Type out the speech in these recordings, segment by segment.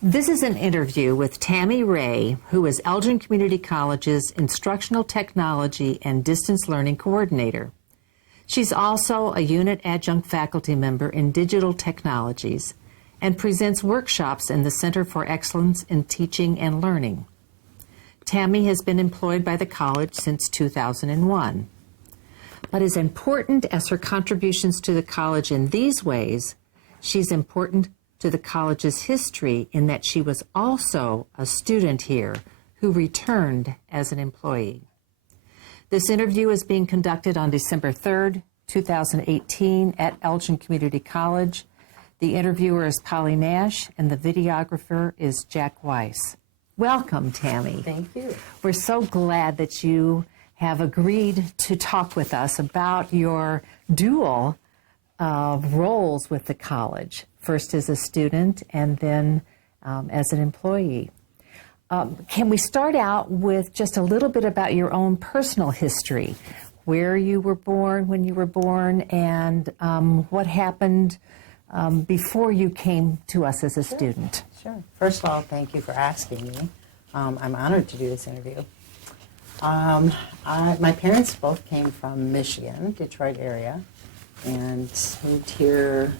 This is an interview with Tammy Ray, who is Elgin Community College's Instructional Technology and Distance Learning Coordinator. She's also a unit adjunct faculty member in Digital Technologies and presents workshops in the Center for Excellence in Teaching and Learning. Tammy has been employed by the college since 2001. But as important as her contributions to the college in these ways, she's important to the college's history in that she was also a student here who returned as an employee. This interview is being conducted on December 3rd, 2018 at Elgin Community College. The interviewer is Polly Nash and the videographer is Jack Weiss. Welcome, Tammy. Thank you. We're so glad that you have agreed to talk with us about your dual roles with the college, first as a student and then as an employee. Can we start out with just a little bit about your own personal history, where you were born, when you were born, and what happened before you came to us as a student? Sure. First of all, thank you for asking me. I'm honored to do this interview. My parents both came from Michigan, Detroit area, and moved here,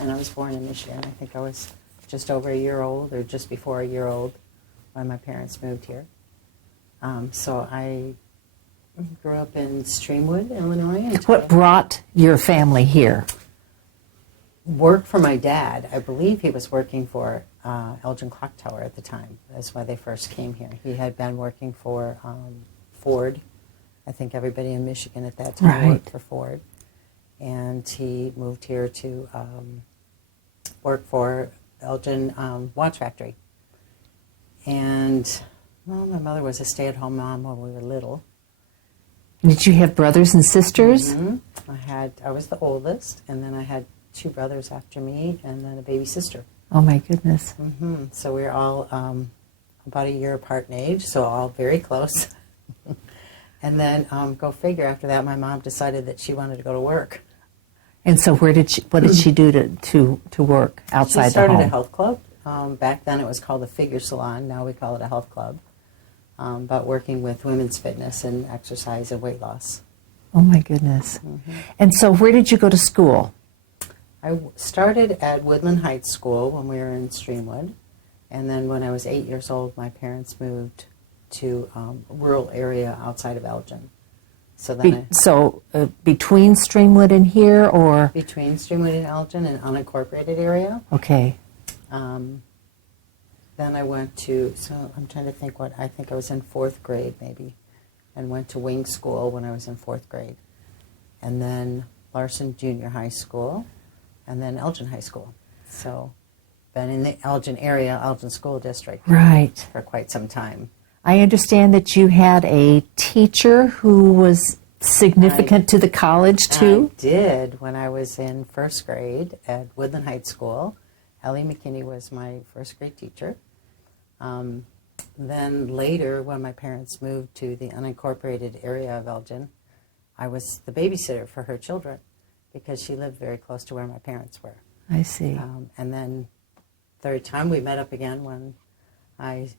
and I was born in Michigan. I think I was just over a year old or just before a year old when my parents moved here. So I grew up in Streamwood, Illinois. What brought your family here? Work for my dad. I believe he was working for Elgin Clock Tower at the time. That's why they first came here. He had been working for Ford. I think everybody in Michigan at that time worked for Ford. And he moved here to work for Elgin Watch Factory. And, well, my mother was a stay-at-home mom when we were little. Did you have brothers and sisters? Mm-hmm. I was the oldest, and then I had two brothers after me, and then a baby sister. Oh, my goodness. Mm-hmm. So we were all about a year apart in age, so all very close. And then, go figure, after that, my mom decided that she wanted to go to work. And so what did she do to work outside the home? She started a health club. Back then it was called a figure salon. Now we call it a health club. But working with women's fitness and exercise and weight loss. Oh, my goodness. Mm-hmm. And so where did you go to school? I started at Woodland Heights School when we were in Streamwood. And then when I was 8 years old, my parents moved to a rural area outside of Elgin. So then between Streamwood and here, or? Between Streamwood and Elgin, an unincorporated area. Okay. Then I went to, so I'm trying to think I think I was in 4th grade maybe, and went to Wing School when I was in 4th grade. And then Larson Junior High School, and then Elgin High School. So been in the Elgin area, Elgin School District. Right. For quite some time. I understand that you had a teacher who was significant to the college, too? I did. When I was in 1st grade at Woodland Heights School, Ellie McKinney was my 1st grade teacher. Then later, when my parents moved to the unincorporated area of Elgin, I was the babysitter for her children because she lived very close to where my parents were. I see. And then third time we met up again when I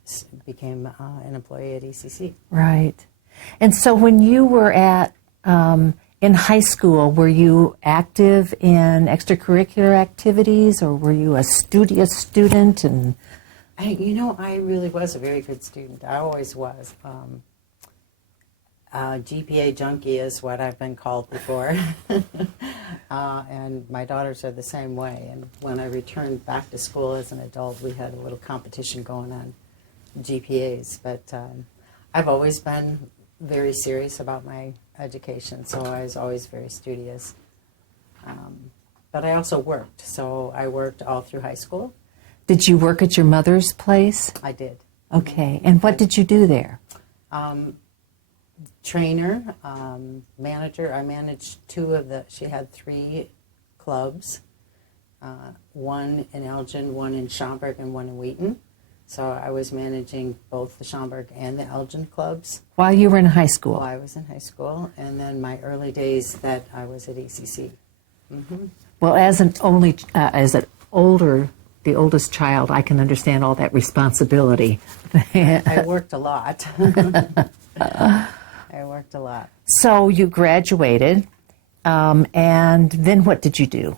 became an employee at ECC. Right. And so when you were in high school, were you active in extracurricular activities, or were you a studious student? And I really was a very good student. I always was. GPA junkie is what I've been called before. And my daughters are the same way. And when I returned back to school as an adult, we had a little competition going on GPAs. But I've always been very serious about my education, so I was always very studious. But I also worked. So I worked all through high school. Did you work at your mother's place? I did. Okay. And what did you do there? Trainer, manager. I managed she had 3 clubs, one in Elgin, one in Schaumburg, and one in Wheaton. So I was managing both the Schaumburg and the Elgin clubs. While you were in high school? While I was in high school, and then my early days that I was at ECC. Mm-hmm. Well, as an older the oldest child, I can understand all that responsibility. I worked a lot. I worked a lot. So you graduated, and then what did you do?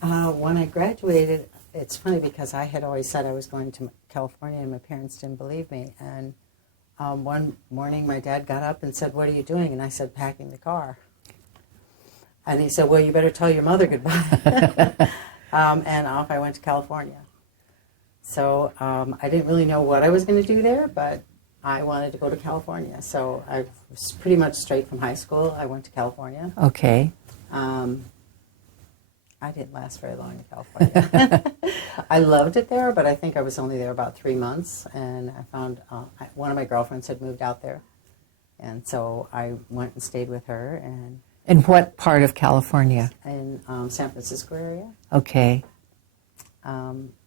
When I graduated, it's funny because I had always said I was going to California and my parents didn't believe me. And one morning my dad got up and said, "What are you doing?" And I said, "Packing the car." And he said, "Well, you better tell your mother goodbye." And off I went to California. So I didn't really know what I was going to do there, but I wanted to go to California. So I was pretty much straight from high school. I went to California. Okay. I didn't last very long in California. I loved it there, but I think I was only there about 3 months. And I found one of my girlfriends had moved out there. And so I went and stayed with her. And in what part of California? in San Francisco area. Okay.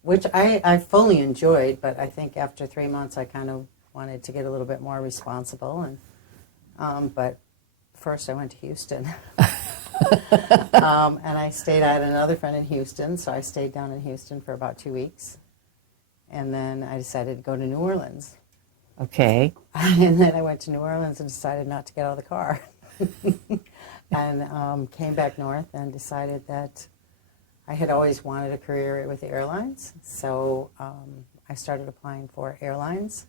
Which I fully enjoyed, but I think after 3 months I kind of wanted to get a little bit more responsible. And but first I went to Houston. And I stayed at another friend in Houston, so I stayed down in Houston for about 2 weeks. And then I decided to go to New Orleans. Okay. And then I went to New Orleans and decided not to get out of the car. And came back north and decided that I had always wanted a career with the airlines. So I started applying for airlines.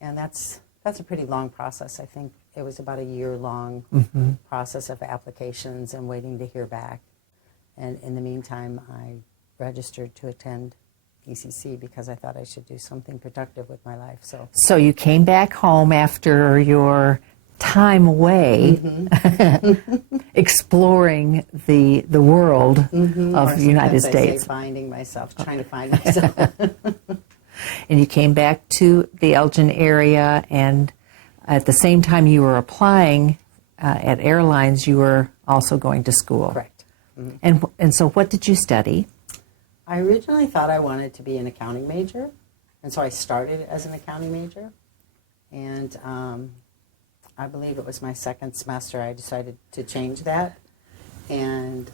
And that's a pretty long process. I think it was about a year-long process of applications and waiting to hear back. And in the meantime, I registered to attend ECC because I thought I should do something productive with my life. So you came back home after your time away, exploring the world of the United States. Finding myself, trying to find myself. And you came back to the Elgin area, and at the same time you were applying at airlines, you were also going to school. Correct. Mm-hmm. And so what did you study? I originally thought I wanted to be an accounting major, and so I started as an accounting major. And I believe it was my second semester I decided to change that. And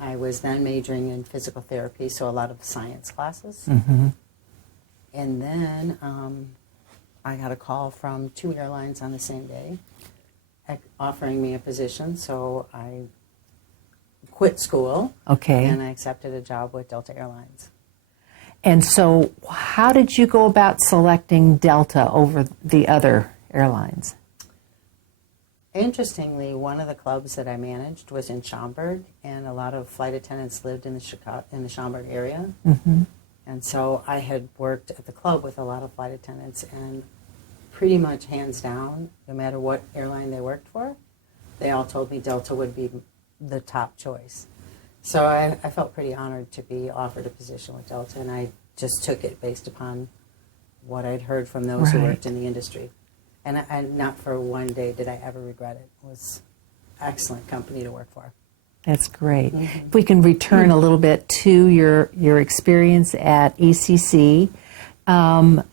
I was then majoring in physical therapy, so a lot of science classes. Mm-hmm. And then I got a call from 2 airlines on the same day offering me a position, so I quit school. Okay. And I accepted a job with Delta Airlines. And so how did you go about selecting Delta over the other airlines? Interestingly, one of the clubs that I managed was in Schaumburg, and a lot of flight attendants lived in the Schaumburg area. Mm-hmm. And so I had worked at the club with a lot of flight attendants, and pretty much hands down, no matter what airline they worked for, they all told me Delta would be the top choice. So I felt pretty honored to be offered a position with Delta, and I just took it based upon what I'd heard from those who worked in the industry. And not for one day did I ever regret it. It was an excellent company to work for. That's great. If we can return a little bit to your experience at ECC,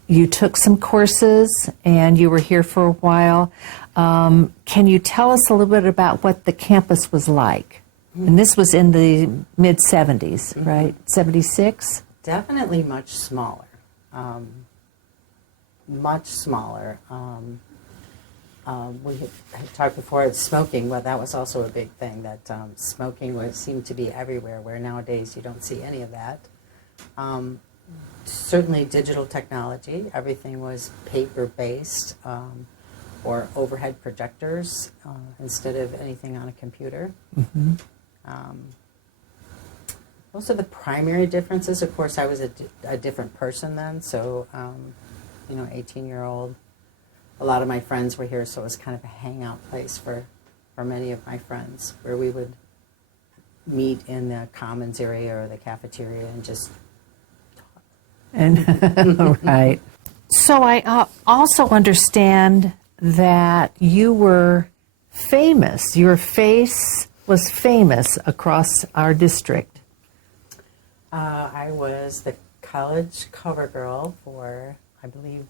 you took some courses and you were here for a while. Can you tell us a little bit about what the campus was like? And this was in the mid-70s, right? 76? Definitely much smaller. Much smaller. We had talked before of smoking. Well, that was also a big thing, that smoking seemed to be everywhere, where nowadays you don't see any of that. Certainly digital technology. Everything was paper-based or overhead projectors instead of anything on a computer. Mm-hmm. Those are the primary differences. Of course, I was a different person then, so 18-year-old. A lot of my friends were here, so it was kind of a hangout place for many of my friends, where we would meet in the commons area or the cafeteria and just talk. And right. So I also understand that you were famous. Your face was famous across our district. I was the college cover girl for, I believe,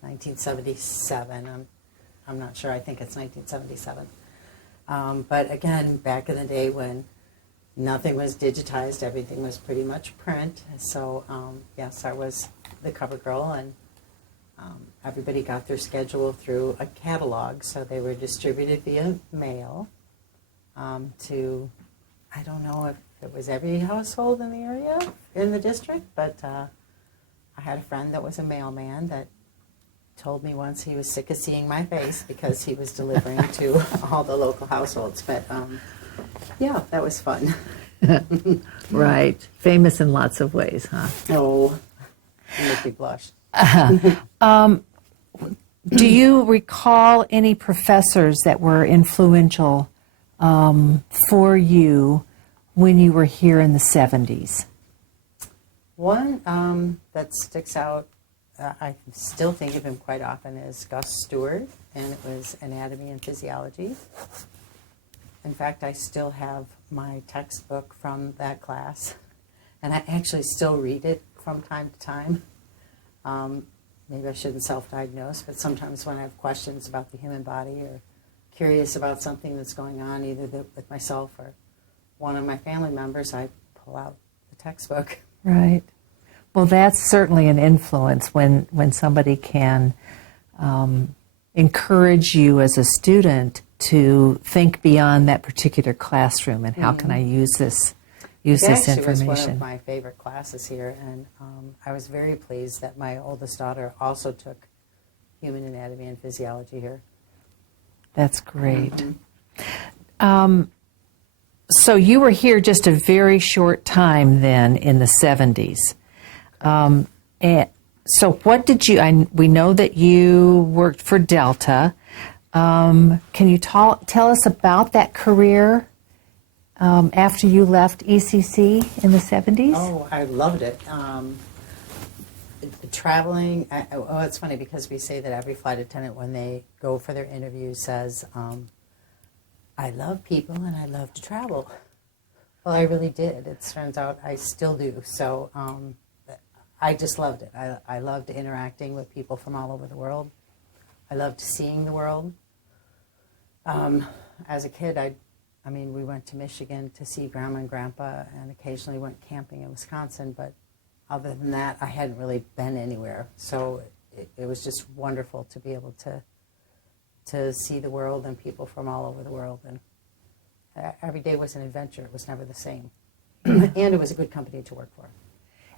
1977. I'm not sure. I think it's 1977. But again, back in the day when nothing was digitized. Everything was pretty much print. So, yes, I was the cover girl, and everybody got their schedule through a catalog. So they were distributed via mail to, I don't know if it was every household in the area, in the district, but I had a friend that was a mailman that told me once he was sick of seeing my face because he was delivering to all the local households. But yeah, that was fun. Right. Famous in lots of ways, huh? Oh, you make me blush. Do you recall any professors that were influential for you when you were here in the 70s? One that sticks out, I still think of him quite often, is Gus Stewart, and it was anatomy and physiology. In fact, I still have my textbook from that class, and I actually still read it from time to time. Maybe I shouldn't self-diagnose, but sometimes when I have questions about the human body or curious about something that's going on, either with myself or one of my family members, I pull out the textbook. Right. Well, that's certainly an influence when somebody can encourage you as a student to think beyond that particular classroom and how can I use this information. It actually was one of my favorite classes here, and I was very pleased that my oldest daughter also took human anatomy and physiology here. That's great. So you were here just a very short time then in the 70s. And so what did you, we know that you worked for Delta. Can you tell us about that career after you left ECC in the 70s? Oh, I loved it. Traveling, it's funny because we say that every flight attendant when they go for their interview says, I love people and I love to travel. Well, I really did. It turns out I still do. So I just loved it. I loved interacting with people from all over the world. I loved seeing the world. As a kid, I mean, we went to Michigan to see Grandma and Grandpa and occasionally went camping in Wisconsin, but other than that, I hadn't really been anywhere. So it was just wonderful to be able to see the world and people from all over the world. And every day was an adventure. It was never the same. And it was a good company to work for.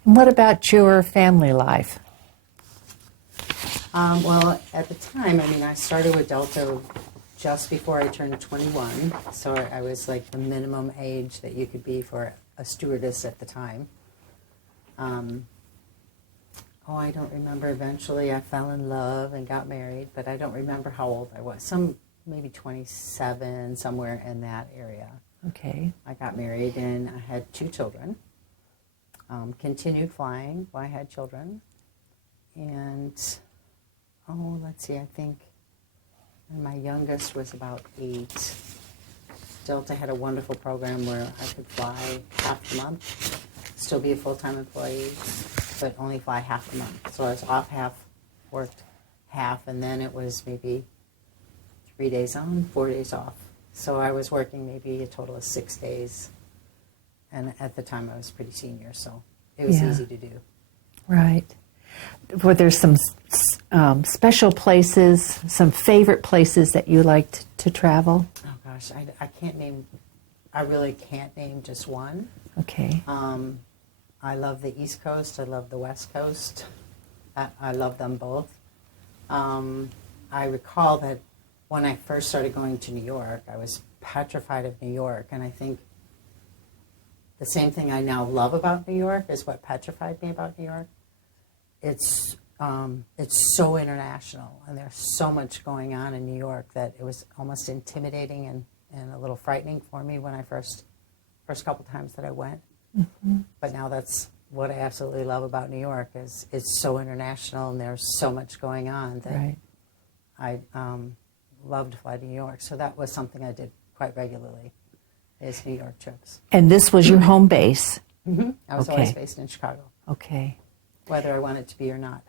And what about your family life? Well, at the time, I mean, I started with Delta just before I turned 21, so I was like the minimum age that you could be for a stewardess at the time. I don't remember. Eventually, I fell in love and got married, but I don't remember how old I was. Maybe 27, somewhere in that area. Okay. I got married and I had 2 children. Continued flying while I had children. And, let's see, I think my youngest was about 8. Delta had a wonderful program where I could fly half the month, still be a full-time employee, but only fly half the month. So I was off half, worked half, and then it was maybe 3 days on, 4 days off. So I was working maybe a total of 6 days. And at the time I was pretty senior, so it was easy to do. Right. Were there some special places, some favorite places that you liked to travel? Oh gosh, I really can't name just one. Okay. I love the East Coast, I love the West Coast. I love them both. I recall that when I first started going to New York, I was petrified of New York, and I think the same thing I now love about New York is what petrified me about New York. It's so international, and there's so much going on in New York that it was almost intimidating and a little frightening for me when I first couple times that I went. Mm-hmm. But now that's what I absolutely love about New York is it's so international and there's so much going on that right. I love to fly to New York. So that was something I did quite regularly, is New York trips. And this was your home base? Mm-hmm. I was always based in Chicago. Okay. Whether I wanted to be or not.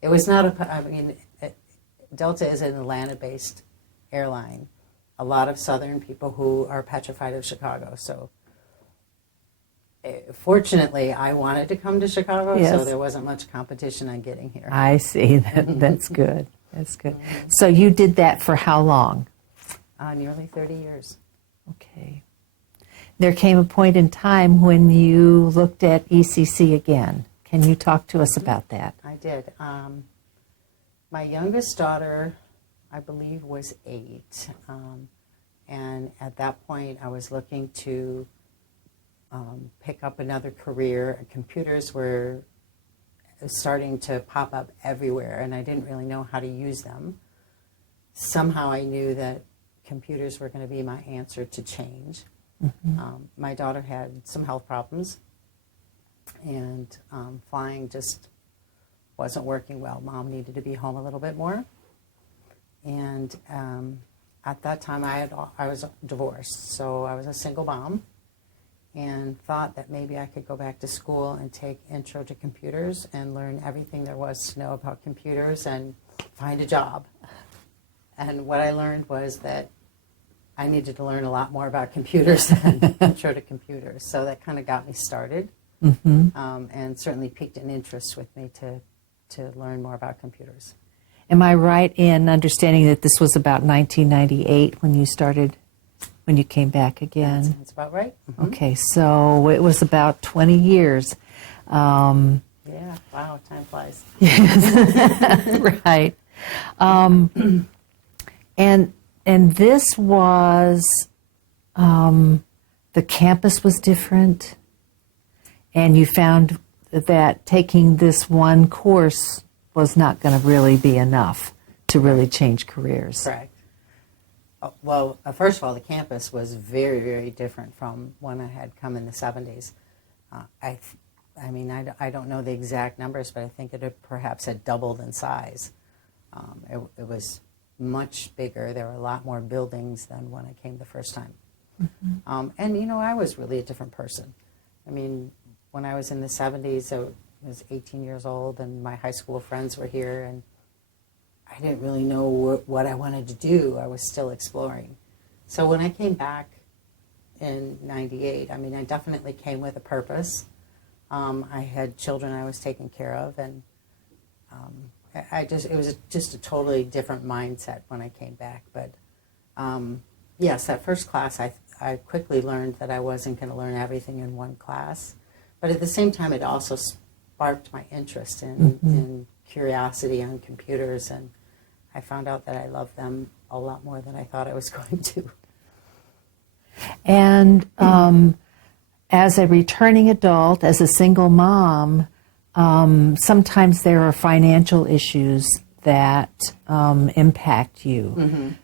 It was not Delta is an Atlanta-based airline. A lot of Southern people who are petrified of Chicago. So Fortunately, I wanted to come to Chicago, Yes. so there wasn't much competition on getting here. I see. That's good. That's good. So you did that for how long? Nearly 30 years. Okay. There came a point in time when you looked at ECC again. Can you talk to us about that? I did. My youngest daughter, I believe, was 8. And at that point, I was looking to pick up another career. Computers were starting to pop up everywhere, and I didn't really know how to use them. Somehow I knew that computers were going to be my answer to change. My daughter had some health problems, and flying just wasn't working well. Mom needed to be home a little bit more. And at that time, I was divorced, so I was a single mom, and thought that maybe I could go back to school and take Intro to Computers and learn everything there was to know about computers and find a job. And what I learned was that I needed to learn a lot more about computers than Intro to Computers. So that kind of got me started, and certainly piqued an interest with me to learn more about computers. Am I right in understanding that this was about 1998 when you started, when you came back again? That's about right. Okay, so it was about 20 years. Yeah, wow, time flies. Right. And this was, the campus was different, and you found that taking this one course was not going to really be enough to really change careers. Correct. Well, first of all, the campus was very, very different from when I had come in the 70s. I don't know the exact numbers, but I think it perhaps had doubled in size. It was much bigger. There were a lot more buildings than when I came the first time. And, I was really a different person. I mean, when I was in the 70s, I was 18 years old, and my high school friends were here, and I didn't really know what I wanted to do. I was still exploring. So when I came back in 98, I mean, I definitely came with a purpose. I had children I was taking care of, and it was just a totally different mindset when I came back. But yes, that first class, I quickly learned that I wasn't going to learn everything in one class. But at the same time, it also sparked my interest in curiosity on computers, and I found out that I loved them a lot more than I thought I was going to. And as a returning adult, as a single mom, sometimes there are financial issues that impact you.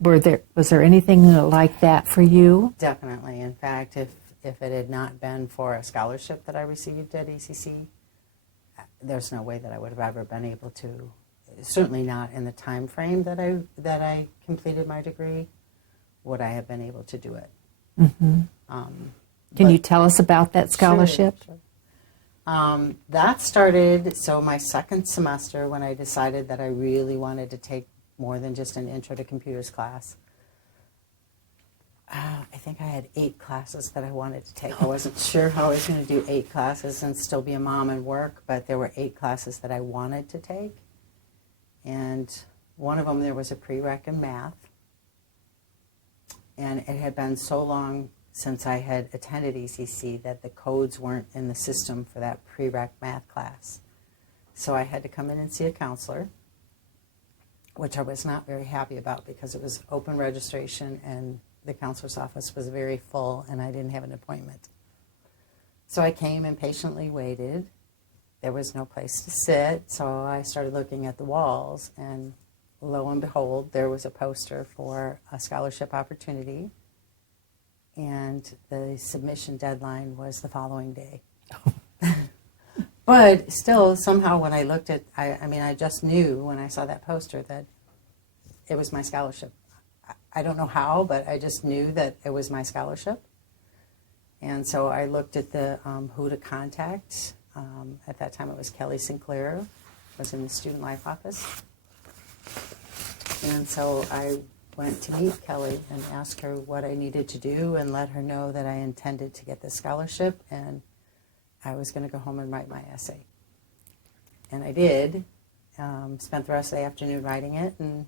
Was there anything like that for you? Definitely. In fact, if it had not been for a scholarship that I received at ECC, there's no way that I would have ever been able to. Certainly not in the time frame that I completed my degree would I have been able to do it. Can you tell us about that scholarship? Sure. That started, so my second semester, when I decided that I really wanted to take more than just an Intro to Computers class. I think I had 8 classes that I wanted to take. I wasn't sure how I was going to do 8 classes and still be a mom and work, but there were 8 classes that I wanted to take. And one of them, there was a prereq in math. And it had been so long since I had attended ECC that the codes weren't in the system for that prereq math class. So I had to come in and see a counselor, which I was not very happy about because it was open registration and the counselor's office was very full and I didn't have an appointment. So I came and patiently waited. There was no place to sit, so I started looking at the walls, and lo and behold, there was a poster for a scholarship opportunity, and the submission deadline was the following day. But still, somehow when I looked at, I just knew when I saw that poster that it was my scholarship. I don't know how, but I just knew that it was my scholarship. And so I looked at the who to contact. At that time it was Kelly Sinclair, was in the student life office. And so I went to meet Kelly and ask her what I needed to do and let her know that I intended to get the scholarship and I was going to go home and write my essay. And I did. Spent the rest of the afternoon writing it, and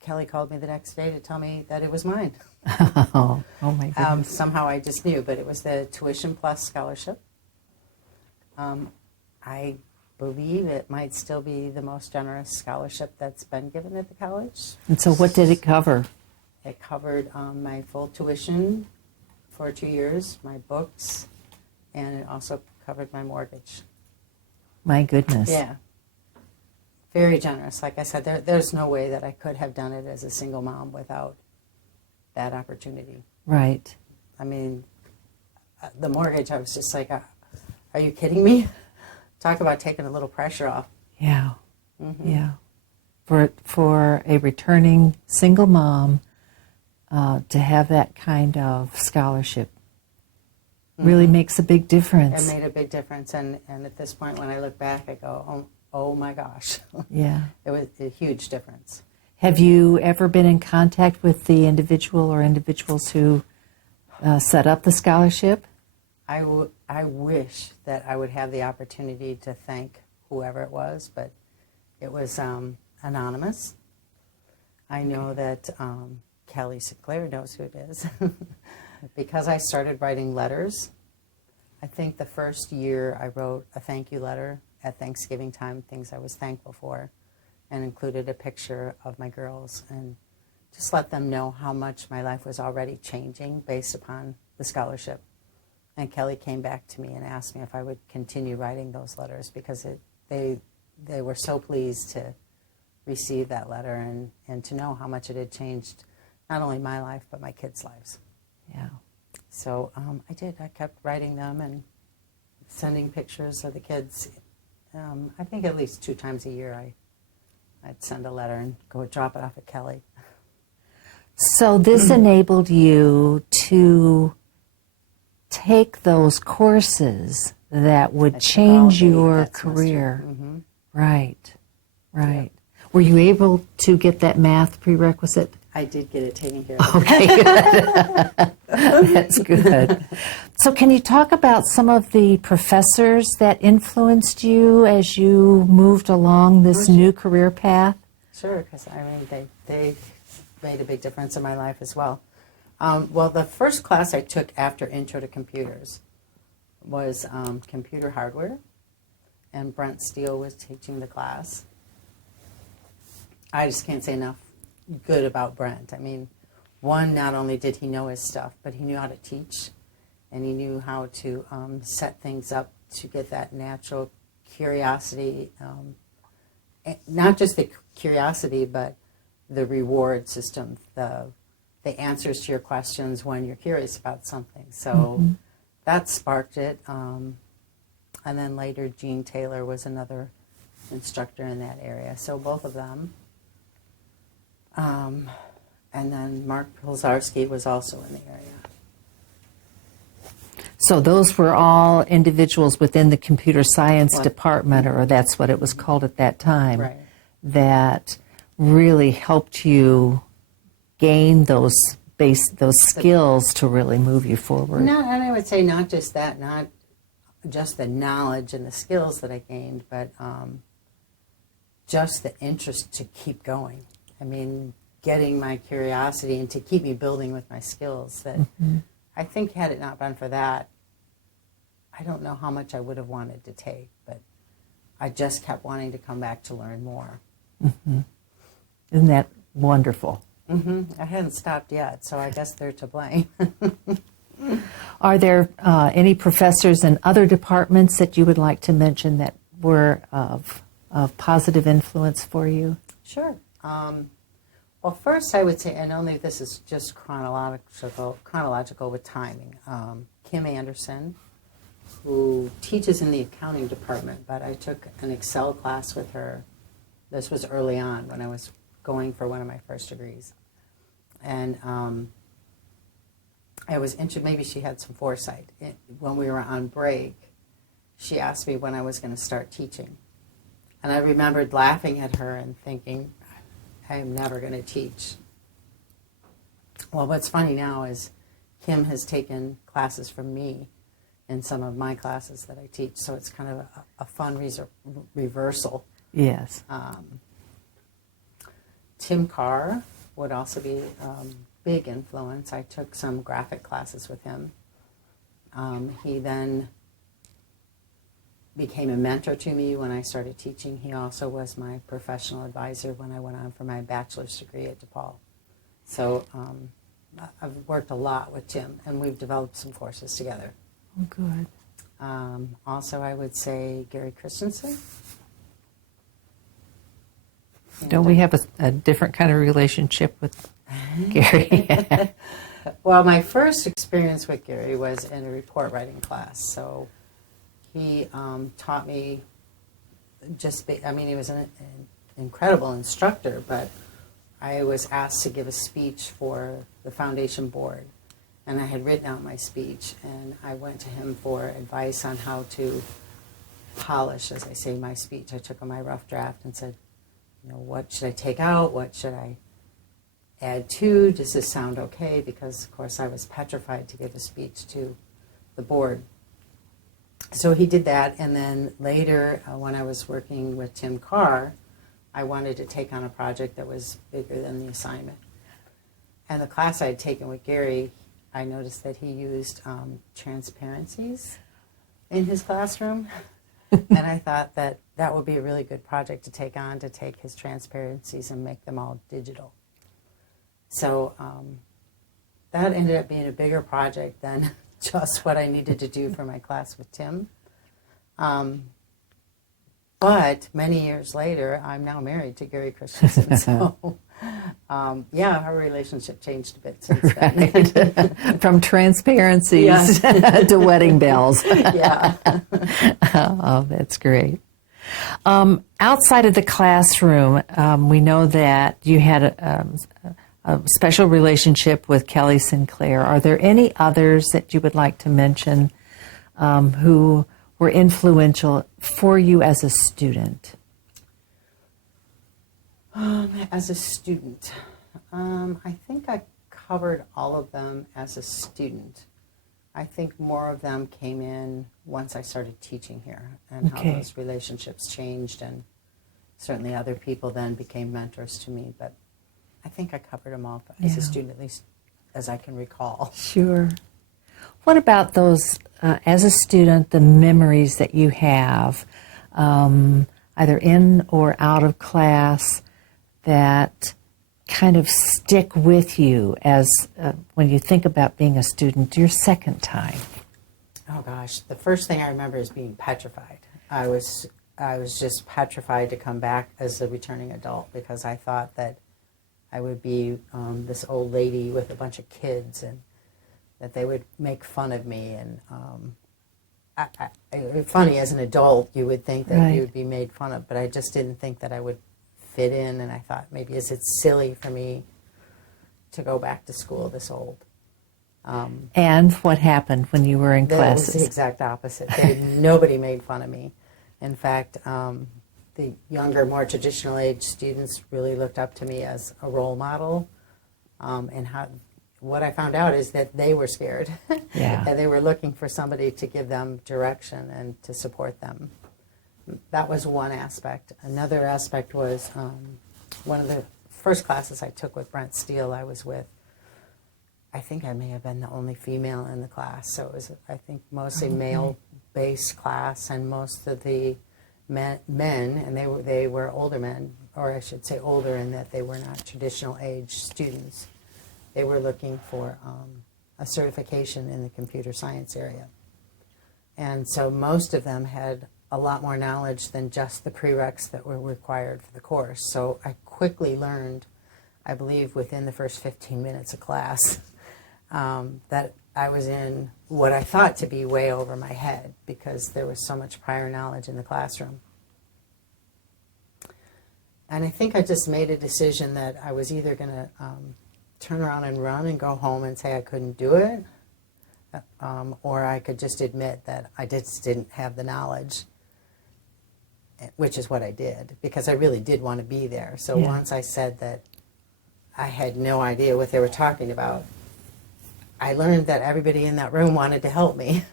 Kelly called me the next day to tell me that it was mine. Oh my goodness. Somehow I just knew, but it was the tuition plus scholarship. I believe it might still be the most generous scholarship that's been given at the college. And so what did it cover? It covered my full tuition for 2 years, my books, and it also covered my mortgage. My goodness. Yeah. Very generous. Like I said, there's no way that I could have done it as a single mom without that opportunity. Right. I mean, the mortgage, I was just like, are you kidding me? Talk about taking a little pressure off. Yeah. Mm-hmm. Yeah. For a returning single mom to have that kind of scholarship really makes a big difference. It made a big difference. And at this point, when I look back, I go, oh my gosh. Yeah. It was a huge difference. Have you ever been in contact with the individual or individuals who set up the scholarship? I wish that I would have the opportunity to thank whoever it was, but it was anonymous. I know that Kelly Sinclair knows who it is because I started writing letters. I think the first year I wrote a thank you letter at Thanksgiving time, things I was thankful for, and included a picture of my girls and just let them know how much my life was already changing based upon the scholarship. And Kelly came back to me and asked me if I would continue writing those letters because they were so pleased to receive that letter and to know how much it had changed not only my life but my kids' lives. Yeah. So I did. I kept writing them and sending pictures of the kids. I think at least 2 times a year I'd send a letter and go drop it off at Kelly. So this enabled you to take those courses that would change your career. Mm-hmm. Right, right. Yep. Were you able to get that math prerequisite? I did get it taken care of. Okay, good. That's good. So can you talk about some of the professors that influenced you as you moved along this new career path? Sure, because I mean, they made a big difference in my life as well. Well, the first class I took after Intro to Computers was computer hardware, and Brent Steele was teaching the class. I just can't say enough good about Brent. I mean, one, not only did he know his stuff, but he knew how to teach, and he knew how to set things up to get that natural curiosity, not just the curiosity, but the reward system, the answers to your questions when you're curious about something. So that sparked it. And then later, Gene Taylor was another instructor in that area. So both of them. And then Mark Pilzarski was also in the area. So those were all individuals within the computer science department, or that's what it was called at that time, Right. that really helped you gain those skills to really move you forward. And I would say not just that, not just the knowledge and the skills that I gained, but just the interest to keep going. I mean, getting my curiosity and to keep me building with my skills that I think had it not been for that, I don't know how much I would have wanted to take, but I just kept wanting to come back to learn more. Isn't that wonderful? I hadn't stopped yet, so I guess they're to blame. Are there any professors in other departments that you would like to mention that were of positive influence for you? Sure. Well, first I would say, and only this is just chronological with timing, Kim Anderson, who teaches in the accounting department, but I took an Excel class with her. This was early on when I was going for one of my first degrees. And I was interested, maybe she had some foresight. When we were on break, she asked me when I was going to start teaching. And I remembered laughing at her and thinking, I am never going to teach. Well, what's funny now is Kim has taken classes from me in some of my classes that I teach, so it's kind of a fun reversal. Yes. Tim Carr would also be big influence. I took some graphic classes with him. He then became a mentor to me when I started teaching. He also was my professional advisor when I went on for my bachelor's degree at DePaul. So I've worked a lot with Tim, and we've developed some courses together. Oh, good. Also, I would say Gary Christensen. Don't we have a different kind of relationship with Gary? Well, my first experience with Gary was in a report writing class. So he taught me he was an incredible instructor, but I was asked to give a speech for the foundation board. And I had written out my speech, and I went to him for advice on how to polish, as I say, my speech. I took him my rough draft and said, what should I take out? What should I add to? Does this sound okay? Because, of course, I was petrified to give a speech to the board. So he did that, and then later, when I was working with Tim Carr, I wanted to take on a project that was bigger than the assignment. And the class I had taken with Gary, I noticed that he used transparencies in his classroom. And I thought that would be a really good project to take on, to take his transparencies and make them all digital. So that ended up being a bigger project than just what I needed to do for my class with Tim. But many years later, I'm now married to Gary Christensen. So, our relationship changed a bit since then. From transparencies to wedding bells. Yeah. Oh, that's great. Outside of the classroom, we know that you had a special relationship with Kelly Sinclair. Are there any others that you would like to mention who were influential for you as a student? As a student, I think I covered all of them as a student. I think more of them came in once I started teaching here, and how those relationships changed, and certainly other people then became mentors to me. But I think I covered them all as a student, at least as I can recall. Sure. What about those, as a student, the memories that you have, either in or out of class, that kind of stick with you as when you think about being a student your second time? Oh gosh, the first thing I remember is being petrified. I was just petrified to come back as a returning adult, because I thought that I would be this old lady with a bunch of kids, and that they would make fun of me. And funny, as an adult, you would think that you would be made fun of, but I just didn't think that I would fit in, and I thought, maybe is it silly for me to go back to school this old? And what happened when you were in classes? It was the exact opposite. Nobody made fun of me. In fact, the younger, more traditional age students really looked up to me as a role model. And what I found out is that they were scared. Yeah. And they were looking for somebody to give them direction and to support them. That was one aspect. Another aspect was one of the first classes I took with Brent Steele. I was with, I think I may have been the only female in the class. So it was, I think, mostly male-based class, and most of the men, and they were older men, or I should say older in that they were not traditional age students. They were looking for a certification in the computer science area. And so most of them had a lot more knowledge than just the prereqs that were required for the course. So I quickly learned, I believe within the first 15 minutes of class, that I was in what I thought to be way over my head, because there was so much prior knowledge in the classroom. And I think I just made a decision that I was either going to turn around and run and go home and say I couldn't do it, or I could just admit that I just didn't have the knowledge, which is what I did, because I really did want to be there. So once I said that I had no idea what they were talking about. I learned that everybody in that room wanted to help me.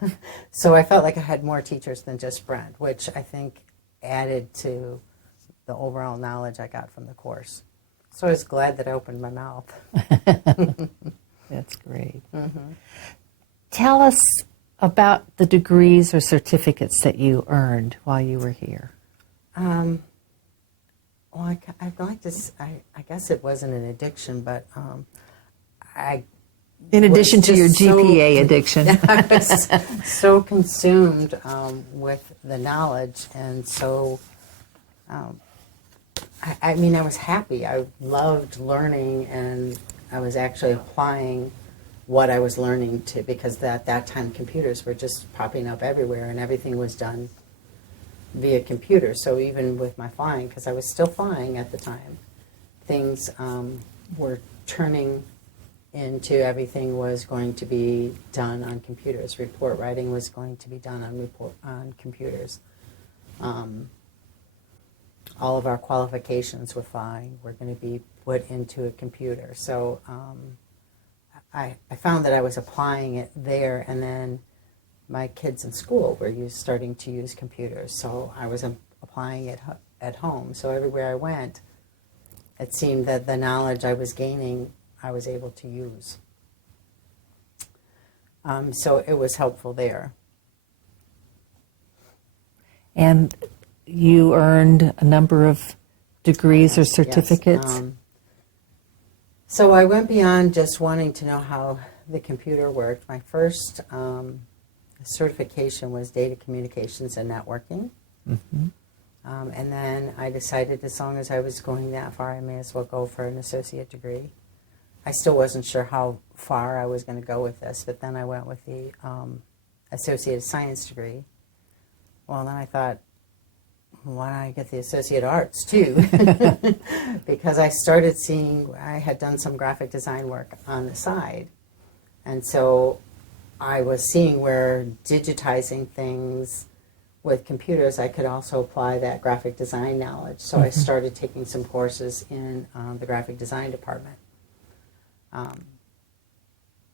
So I felt like I had more teachers than just Brent, which I think added to the overall knowledge I got from the course. So I was glad that I opened my mouth. That's great. Tell us about the degrees or certificates that you earned while you were here. Well, I'd like to. I guess it wasn't an addiction, but I. In addition to your just GPA addiction. I was so consumed with the knowledge, and so. I mean, I was happy. I loved learning, and I was actually applying what I was learning to, because at that time computers were just popping up everywhere, and everything was done via computer. So even with my flying, because I was still flying at the time, things were turning into everything was going to be done on computers. Report writing was going to be done on computers. All of our qualifications with flying were going to be put into a computer. So I found that I was applying it there, and then my kids in school were starting to use computers. So I was applying it at home. So everywhere I went, it seemed that the knowledge I was gaining, I was able to use. So it was helpful there. And you earned a number of degrees or certificates? Yes. So I went beyond just wanting to know how the computer worked. My first certification was data communications and networking. And then I decided, as long as I was going that far, I may as well go for an associate degree. I still wasn't sure how far I was going to go with this, but then I went with the associate science degree. Well, then I thought, why don't I get the associate arts too? Because I started seeing, I had done some graphic design work on the side. And so I was seeing where digitizing things with computers, I could also apply that graphic design knowledge. So I started taking some courses in the graphic design department.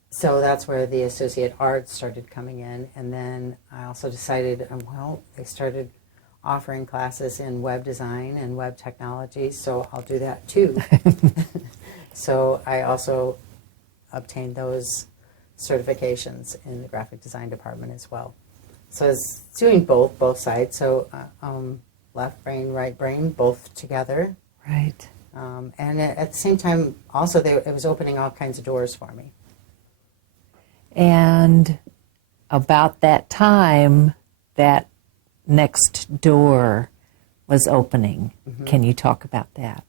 So that's where the associate arts started coming in. And then I also decided, well, they started offering classes in web design and web technology, so I'll do that too. So I also obtained those certifications in the graphic design department as well. So I was doing both sides, so left brain, right brain, both together. Right. And at the same time, also, it was opening all kinds of doors for me. And about that time, that next door was opening. Can you talk about that?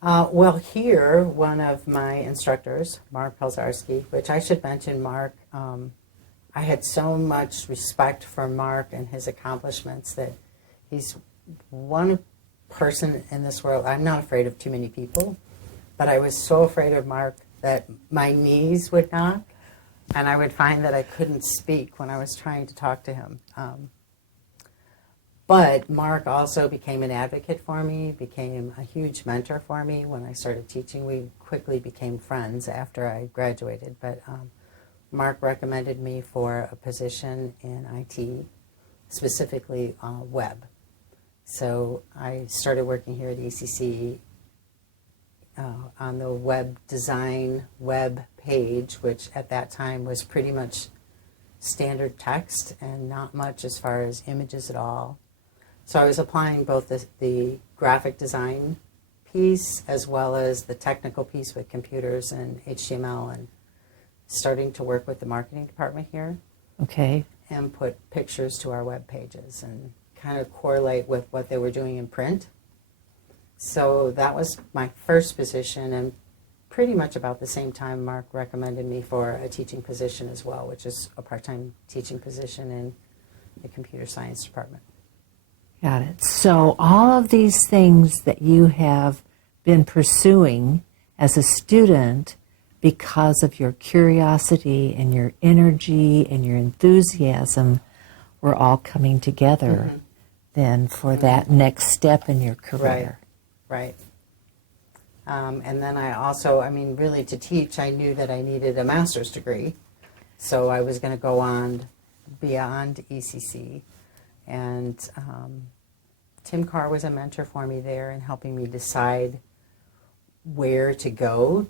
Well, here, one of my instructors, Mark Pelzarski, which I should mention, Mark, I had so much respect for Mark and his accomplishments that he's one person in this world. I'm not afraid of too many people, but I was so afraid of Mark that my knees would knock, and I would find that I couldn't speak when I was trying to talk to him. But Mark also became an advocate for me, became a huge mentor for me when I started teaching. We quickly became friends after I graduated, but Mark recommended me for a position in IT, specifically web. So I started working here at ECC on the web design web page, which at that time was pretty much standard text and not much as far as images at all. So I was applying both the graphic design piece as well as the technical piece with computers and HTML, and starting to work with the marketing department here. Okay. And put pictures to our web pages and kind of correlate with what they were doing in print. So that was my first position, and pretty much about the same time Mark recommended me for a teaching position as well, which is a part-time teaching position in the computer science department. Got it. So all of these things that you have been pursuing as a student, because of your curiosity and your energy and your enthusiasm, were all coming together then for that next step in your career. Right. And then I also, I mean, really to teach, I knew that I needed a master's degree. So I was going to go on beyond ECC. And Tim Carr was a mentor for me there in helping me decide where to go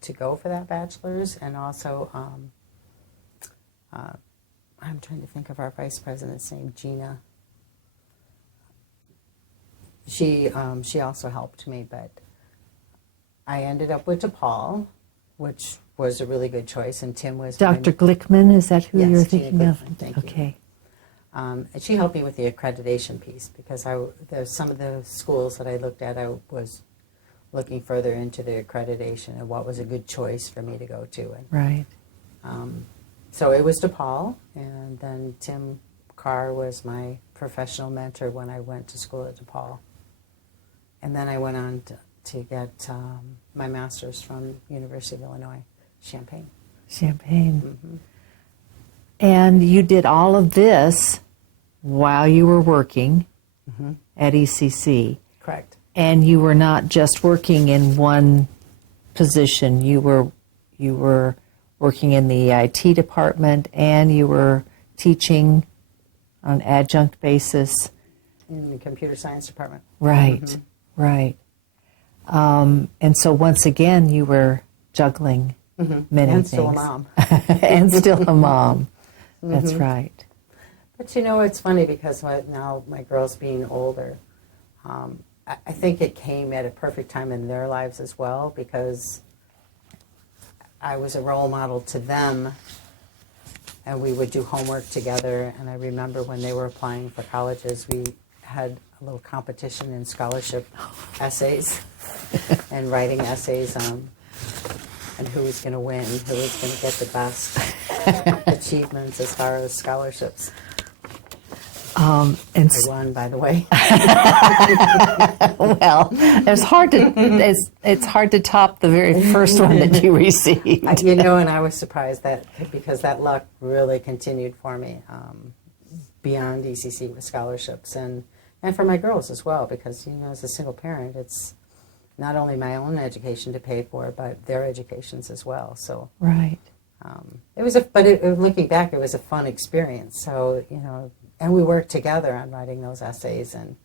for that bachelor's. And also, I'm trying to think of our vice president's name, Gina. She also helped me, but I ended up with DePaul, which was a really good choice, and Tim was Dr. Glickman, is that who Yes, you're Gina thinking of? Glickman, thank you. Okay. And she helped me with the accreditation piece because there's some of the schools that I looked at, I was looking further into the accreditation and what was a good choice for me to go to. And, Right. so it was DePaul, and then Tim Carr was my professional mentor when I went to school at DePaul. And then I went on to get my master's from University of Illinois, Champaign. Champaign. Mm-hmm. And you did all of this while you were working at ECC. Correct. And you were not just working in one position. You were working in the IT department, and you were teaching on an adjunct basis. In the computer science department. Right, right. And so once again, you were juggling many And things. still a mom. And still a mom. That's right. But you know, it's funny because now my girls being older, I think it came at a perfect time in their lives as well, because I was a role model to them, and we would do homework together. And I remember when they were applying for colleges, we had a little competition in scholarship essays and writing essays on and who was going to win, who was going to get the best achievements as far as scholarships. And I won, by the way. well, it's hard to top the very first one that you received. You know, and I was surprised because that luck really continued for me beyond ECC with scholarships and for my girls as well, because, you know, as a single parent, it's not only my own education to pay for, but their educations as well. So Right. it was looking back, it was a fun experience. So, you know, and we worked together on writing those essays, and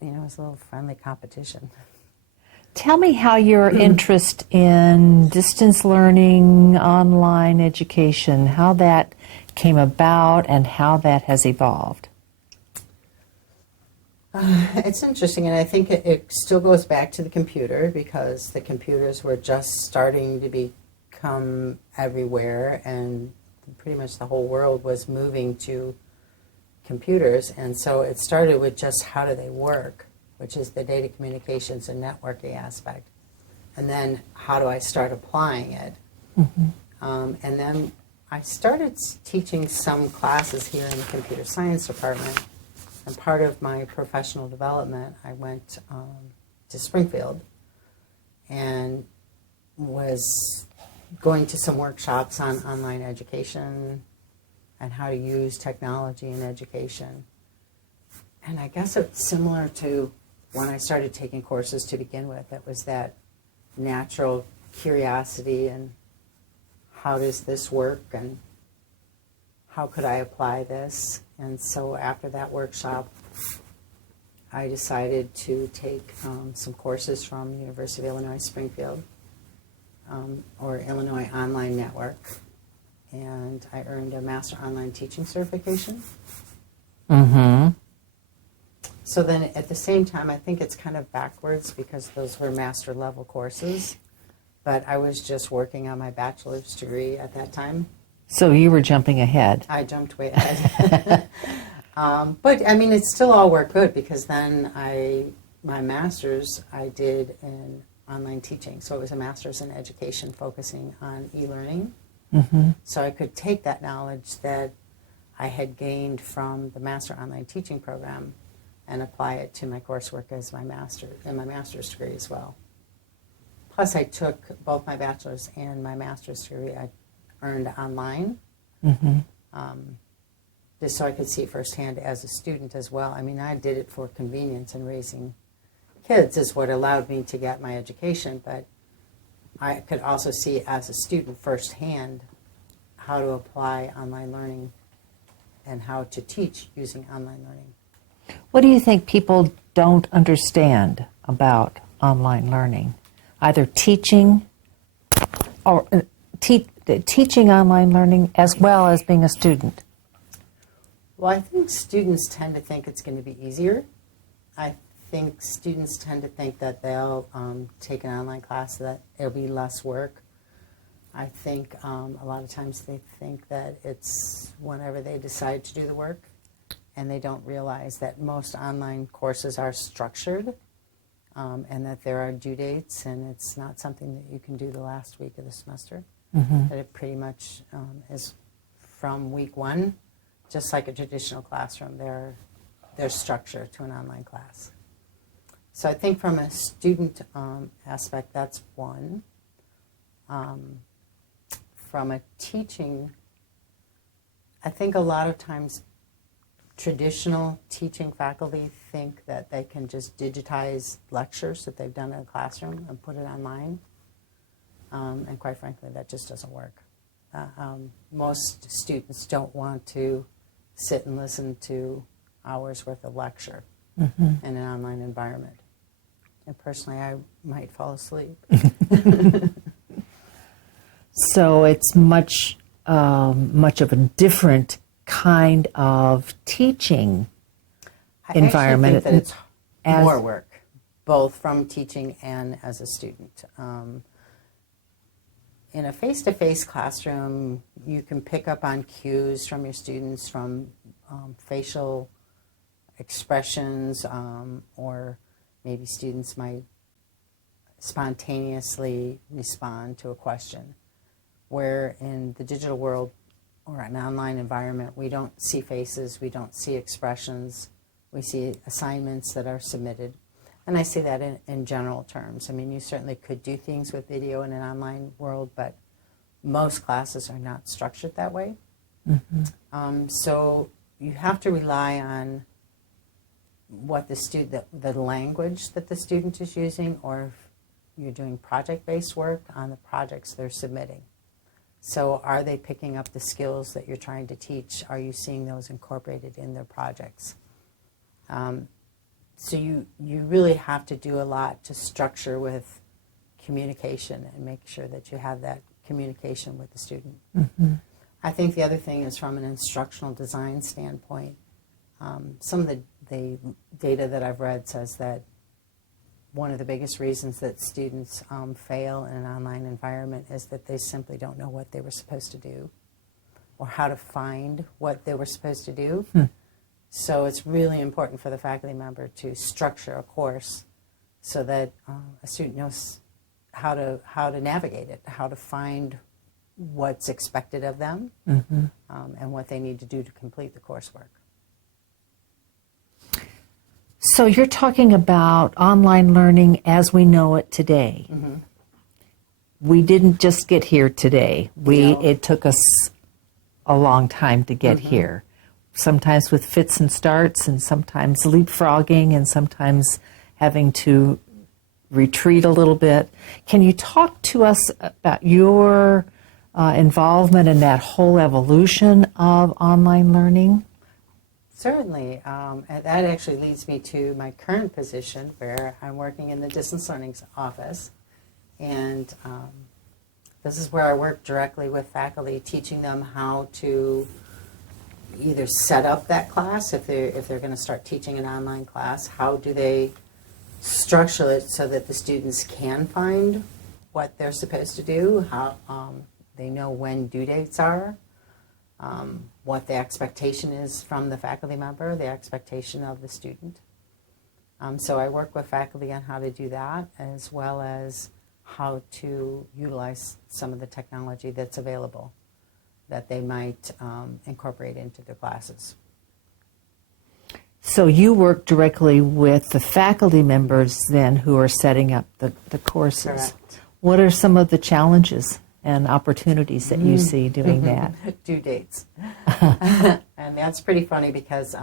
you know, it was a little friendly competition. Tell me how your interest in distance learning, online education, how that came about and how that has evolved. It's interesting, and I think it still goes back to the computer, because the computers were just starting to become everywhere, and pretty much the whole world was moving to computers. And so it started with just how do they work, which is the data communications and networking aspect. And then how do I start applying it? And then I started teaching some classes here in the computer science department. And part of my professional development, I went to Springfield and was going to some workshops on online education and how to use technology in education. And I guess it's similar to when I started taking courses to begin with. It was that natural curiosity and how does this work and how could I apply this? And so after that workshop, I decided to take some courses from University of Illinois Springfield, or Illinois Online Network, and I earned a Master Online Teaching certification. So then at the same time, I think it's kind of backwards because those were master level courses, but I was just working on my bachelor's degree at that time. So you were jumping ahead. I jumped way ahead. But I mean, it still all worked good, because then my master's I did in online teaching. So it was a master's in education focusing on e-learning. So I could take that knowledge that I had gained from the master online teaching program and apply it to my coursework as my master's degree as well. Plus, I took both my bachelor's and my master's degree I earned online, just so I could see firsthand as a student as well. I mean, I did it for convenience and raising kids is what allowed me to get my education, but I could also see as a student firsthand how to apply online learning and how to teach using online learning. What do you think people don't understand about online learning? Either teaching or teaching online learning as well as being a student? Well, I think students tend to think it's going to be easier. I think students tend to think that they'll take an online class, that it'll be less work. I think a lot of times they think that it's whenever they decide to do the work, and they don't realize that most online courses are structured and that there are due dates, and it's not something that you can do the last week of the semester. Mm-hmm. That it pretty much is from week one, just like a traditional classroom, there's structure to an online class. So I think from a student aspect, that's one. From a teaching, I think a lot of times traditional teaching faculty think that they can just digitize lectures that they've done in a classroom and put it online. And quite frankly, that just doesn't work. Most students don't want to sit and listen to hours worth of lecture in an online environment. And personally, I might fall asleep. So it's much of a different kind of teaching environment. I actually think that it's more work, both from teaching and as a student. In a face-to-face classroom, you can pick up on cues from your students, from facial expressions, or maybe students might spontaneously respond to a question. Where in the digital world or an online environment, we don't see faces, we don't see expressions, we see assignments that are submitted. And I say that in general terms. I mean, you certainly could do things with video in an online world, but most classes are not structured that way. Mm-hmm. So you have to rely on what the language that the student is using, or if you're doing project-based work, on the projects they're submitting. So are they picking up the skills that you're trying to teach? Are you seeing those incorporated in their projects? So you really have to do a lot to structure with communication and make sure that you have that communication with the student. Mm-hmm. I think the other thing is from an instructional design standpoint, some of the data that I've read says that one of the biggest reasons that students fail in an online environment is that they simply don't know what they were supposed to do or how to find what they were supposed to do. So it's really important for the faculty member to structure a course so that a student knows how to navigate it, how to find what's expected of them, and what they need to do to complete the coursework. So you're talking about online learning as we know it today. Mm-hmm. We didn't just get here today. It took us a long time to get here. Sometimes with fits and starts, and sometimes leapfrogging, and sometimes having to retreat a little bit. Can you talk to us about your involvement in that whole evolution of online learning? Certainly. And that actually leads me to my current position, where I'm working in the distance learning office. And this is where I work directly with faculty, teaching them how to either set up that class, if they're going to start teaching an online class. How do they structure it so that the students can find what they're supposed to do, how they know when due dates are, what the expectation is from the faculty member, the expectation of the student. So I work with faculty on how to do that, as well as how to utilize some of the technology that's available that they might incorporate into their classes. So you work directly with the faculty members then who are setting up the courses. Correct. What are some of the challenges and opportunities that you see doing that? Due dates. And that's pretty funny because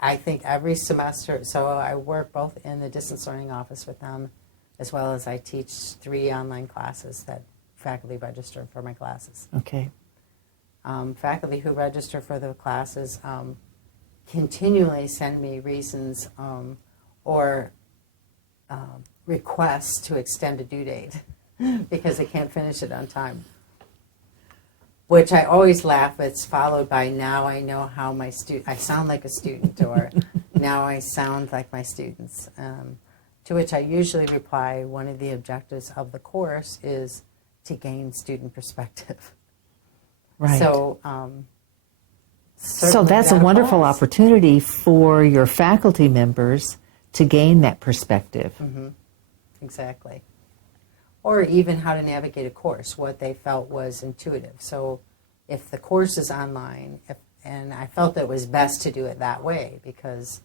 I think every semester, so I work both in the distance learning office with them, as well as I teach 3 online classes that faculty register for my classes. Okay. Faculty who register for the classes continually send me reasons or requests to extend a due date because they can't finish it on time. Which I always laugh. It's followed by, now I know how I sound like a student, or now I sound like my students. To which I usually reply, one of the objectives of the course is to gain student perspective. Right. So, so that's a wonderful opportunity for your faculty members to gain that perspective. Mm-hmm. Exactly. Or even how to navigate a course, what they felt was intuitive. So if the course is online, and I felt it was best to do it that way, because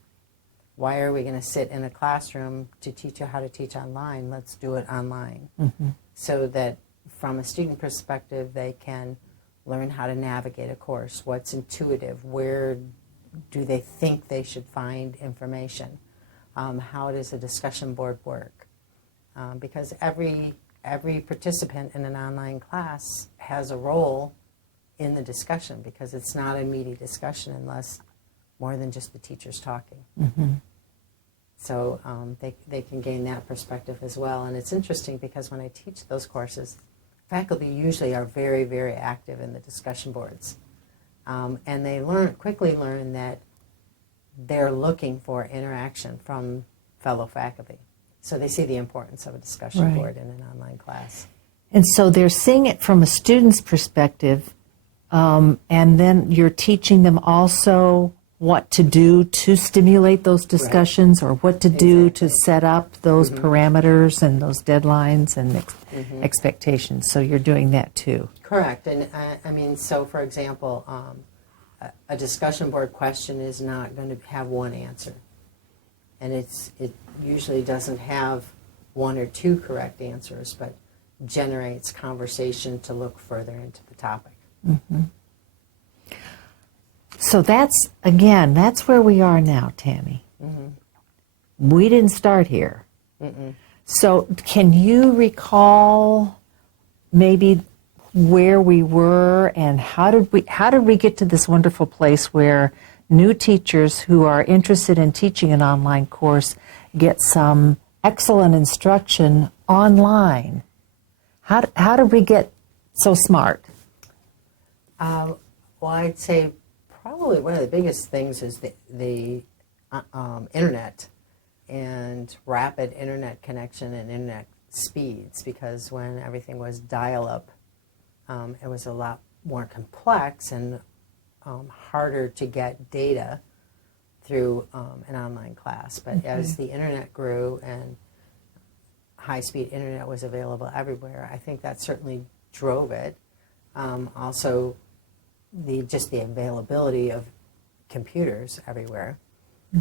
why are we going to sit in a classroom to teach you how to teach online? Let's do it online. Mm-hmm. So that from a student perspective, they can learn how to navigate a course, what's intuitive, where do they think they should find information, how does a discussion board work? Because every participant in an online class has a role in the discussion, because it's not a meaty discussion unless more than just the teachers talking. Mm-hmm. So they can gain that perspective as well. And it's interesting because when I teach those courses, faculty usually are very, very active in the discussion boards. And they quickly learn that they're looking for interaction from fellow faculty. So they see the importance of a discussion board in an online class. And so they're seeing it from a student's perspective, and then you're teaching them also what to do to stimulate those discussions, or what to do to set up those parameters and those deadlines and expectations. So you're doing that too. Correct. And I mean, so for example, a discussion board question is not going to have one answer. And it usually doesn't have 1 or 2 correct answers, but generates conversation to look further into the topic. Mm-hmm. So that's where we are now, Tammy. Mm-hmm. We didn't start here. Mm-mm. So can you recall maybe where we were, and how did we get to this wonderful place where new teachers who are interested in teaching an online course get some excellent instruction online? How did we get so smart? Well, I'd say probably one of the biggest things is the internet, and rapid internet connection and internet speeds, because when everything was dial-up, it was a lot more complex and harder to get data through an online class. But as the internet grew and high-speed internet was available everywhere, I think that certainly drove it. Also, the availability of computers everywhere,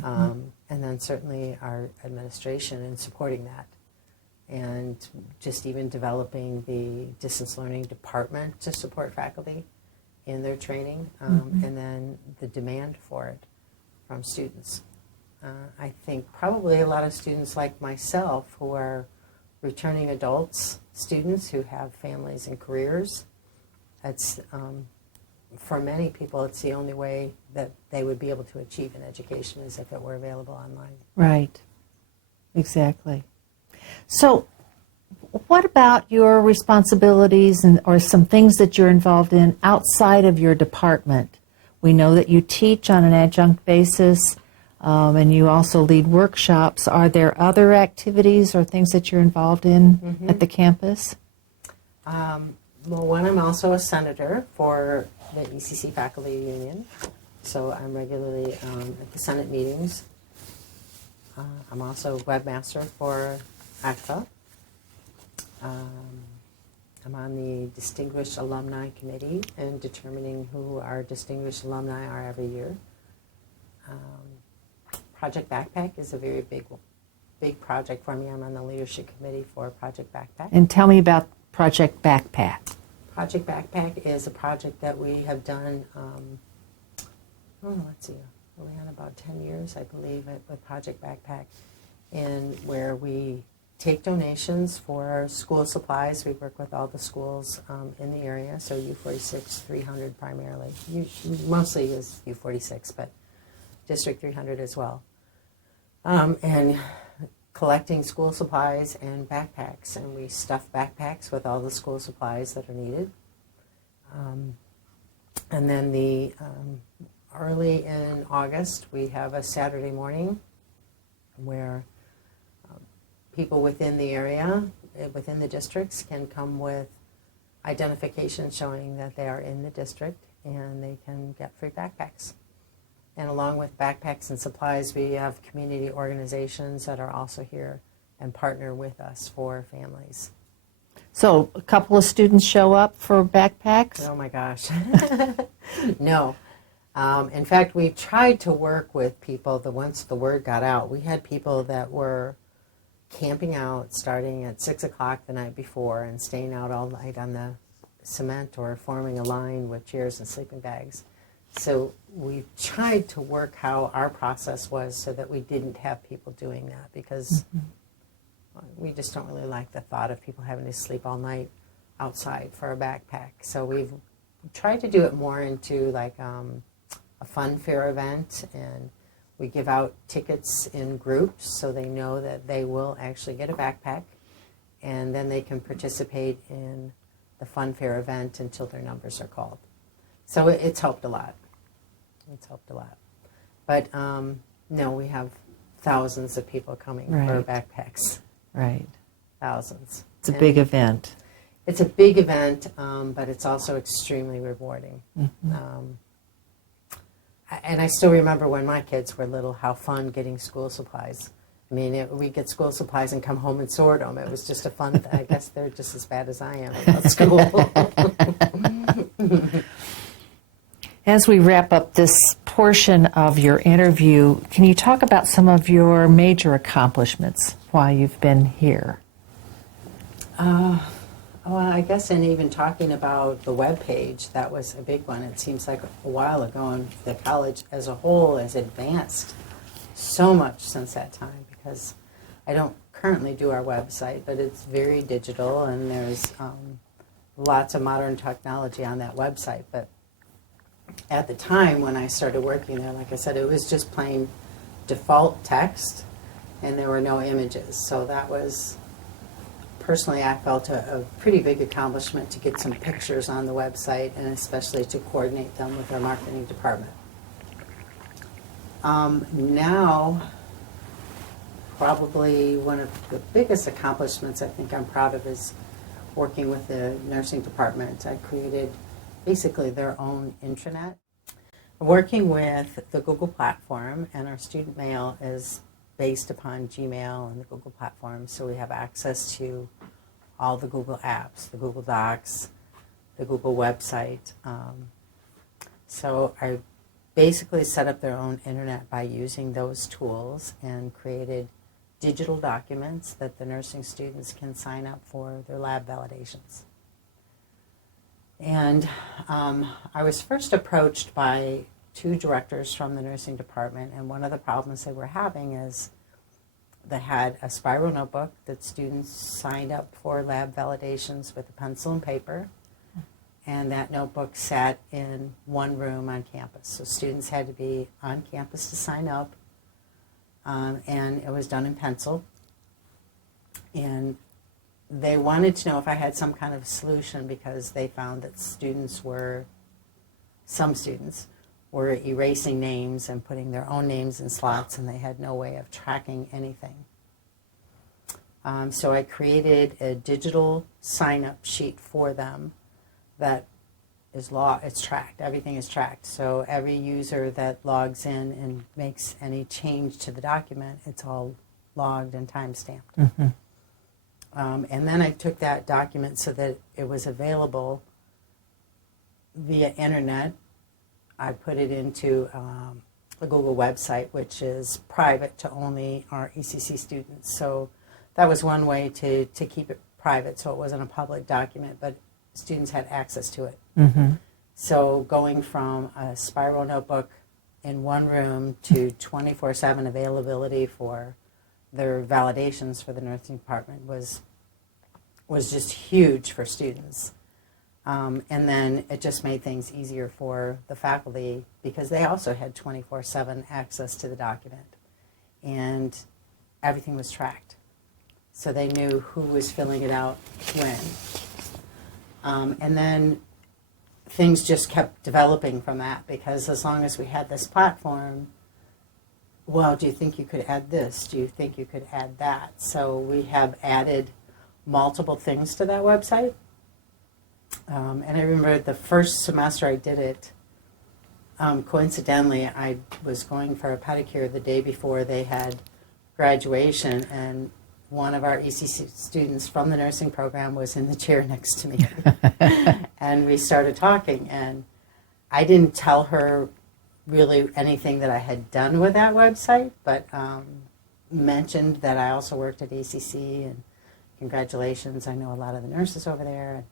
and then certainly our administration in supporting that, and just even developing the distance learning department to support faculty in their training, and then the demand for it from students. I think probably a lot of students like myself who are returning adults, students who have families and careers, it's for many people, it's the only way that they would be able to achieve an education is if it were available online. Right. Exactly. So what about your responsibilities or some things that you're involved in outside of your department? We know that you teach on an adjunct basis, and you also lead workshops. Are there other activities or things that you're involved in at the campus? Well, one, I'm also a senator for the ECC Faculty Union, so I'm regularly at the Senate meetings. I'm also webmaster for ACFA. I'm on the Distinguished Alumni Committee and determining who our distinguished alumni are every year. Project Backpack is a very big project for me. I'm on the leadership committee for Project Backpack. And tell me about Project Backpack. Project Backpack is a project that we have done, going on about 10 years, I believe, with Project Backpack, in where we take donations for school supplies. We work with all the schools in the area, so U46, 300 primarily. Mostly is U46, but District 300 as well. And collecting school supplies and backpacks, and we stuff backpacks with all the school supplies that are needed. And then early in August, we have a Saturday morning where people within the area, within the districts, can come with identification showing that they are in the district, and they can get free backpacks. And along with backpacks and supplies, we have community organizations that are also here and partner with us for families. So a couple of students show up for backpacks? Oh my gosh. No. In fact, we tried to work with people once the word got out. We had people that were camping out starting at 6 o'clock the night before and staying out all night on the cement or forming a line with chairs and sleeping bags. So we tried to work how our process was so that we didn't have people doing that, because we just don't really like the thought of people having to sleep all night outside for a backpack. So we've tried to do it more into like a fun fair event, and we give out tickets in groups so they know that they will actually get a backpack, and then they can participate in the fun fair event until their numbers are called. So it's helped a lot. It's helped a lot. But no, we have thousands of people coming for backpacks. Right. Thousands. It's a big event. It's a big event, but it's also extremely rewarding. And I still remember when my kids were little, how fun getting school supplies. I mean, we'd get school supplies and come home and sort them. It was just a fun thing. I guess they're just as bad as I am about school. As we wrap up this portion of your interview, can you talk about some of your major accomplishments while you've been here? Well, I guess in even talking about the web page, that was a big one. It seems like a while ago, and the college as a whole has advanced so much since that time, because I don't currently do our website, but it's very digital, and there's lots of modern technology on that website. But at the time when I started working there, like I said, it was just plain default text, and there were no images. So that was, personally, I felt a pretty big accomplishment to get some pictures on the website, and especially to coordinate them with our marketing department. Now, probably one of the biggest accomplishments I think I'm proud of is working with the nursing department. I created basically their own intranet. Working with the Google platform, and our student mail is based upon Gmail and the Google platform, so we have access to all the Google apps, the Google Docs, the Google website. So I basically set up their own internet by using those tools and created digital documents that the nursing students can sign up for their lab validations. And I was first approached by two directors from the nursing department, and one of the problems they were having is they had a spiral notebook that students signed up for lab validations with a pencil and paper, and that notebook sat in one room on campus. So students had to be on campus to sign up, and it was done in pencil. And they wanted to know if I had some kind of solution, because they found that some students were erasing names and putting their own names in slots, and they had no way of tracking anything. So I created a digital sign-up sheet for them that it's tracked. Everything is tracked. So every user that logs in and makes any change to the document, it's all logged and time-stamped. Mm-hmm. And then I took that document so that it was available via internet. I put it into a Google website, which is private to only our ECC students. So that was one way to keep it private, so it wasn't a public document, but students had access to it. Mm-hmm. So going from a spiral notebook in one room to 24/7 availability for their validations for the nursing department was just huge for students. And then it just made things easier for the faculty because they also had 24/7 access to the document. And everything was tracked. So they knew who was filling it out when. And then things just kept developing from that because as long as we had this platform, well, do you think you could add this? Do you think you could add that? So we have added multiple things to that website. And I remember the first semester I did it, coincidentally, I was going for a pedicure the day before they had graduation, and one of our ECC students from the nursing program was in the chair next to me. And we started talking, and I didn't tell her really anything that I had done with that website, but mentioned that I also worked at ECC, and congratulations, I know a lot of the nurses over there. And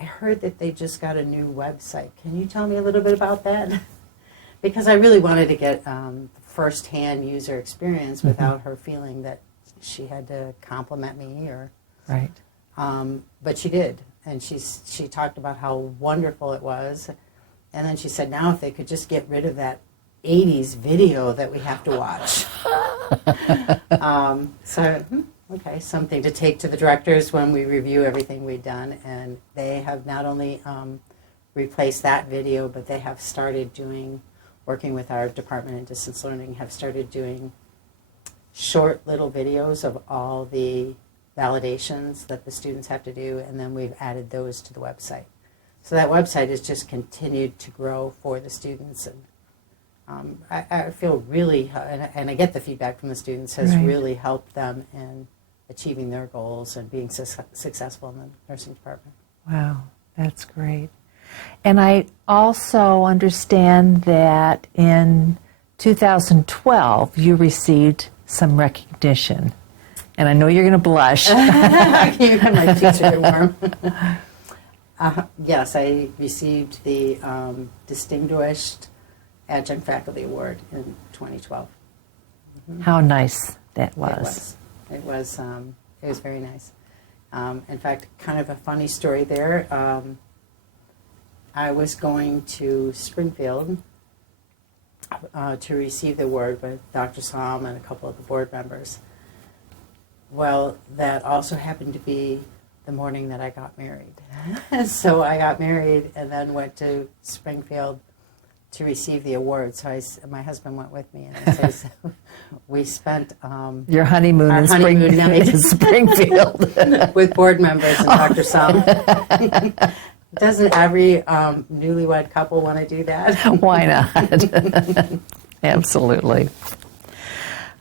I heard that they just got a new website. Can you tell me a little bit about that? Because I really wanted to get first-hand user experience without her feeling that she had to compliment me or. Right. But she did, and she talked about how wonderful it was, and then she said, now if they could just get rid of that 80s video that we have to watch. So, okay, something to take to the directors when we review everything we've done, and they have not only replaced that video, but they have started working with our Department of Distance Learning, have started doing short little videos of all the validations that the students have to do, and then we've added those to the website. So that website has just continued to grow for the students, and I feel really, and I get the feedback from the students, has really helped them in achieving their goals and being successful in the nursing department. Wow, that's great. And I also understand that in 2012 you received some recognition. And I know you're going to blush. My cheeks are warm. Yes, I received the Distinguished Adjunct Faculty Award in 2012. Mm-hmm. How nice that was. It was very nice. In fact, kind of a funny story there. I was going to Springfield to receive the award with Dr. Salm and a couple of the board members. Well, that also happened to be the morning that I got married. So I got married and then went to Springfield to receive the award. So my husband went with me, and so we spent your honeymoon in Springfield with board members and Dr. Salm. Doesn't every newlywed couple want to do that? Why not? Absolutely.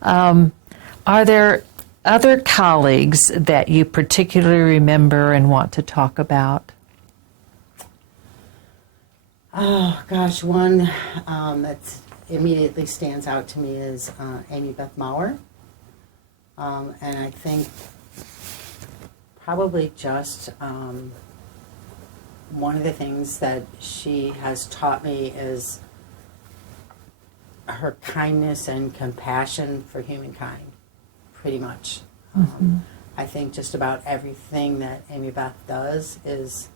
Are there other colleagues that you particularly remember and want to talk about? Oh, gosh, one that immediately stands out to me is Amy Beth Maurer. And I think probably just one of the things that she has taught me is her kindness and compassion for humankind, pretty much. I think just about everything that Amy Beth does is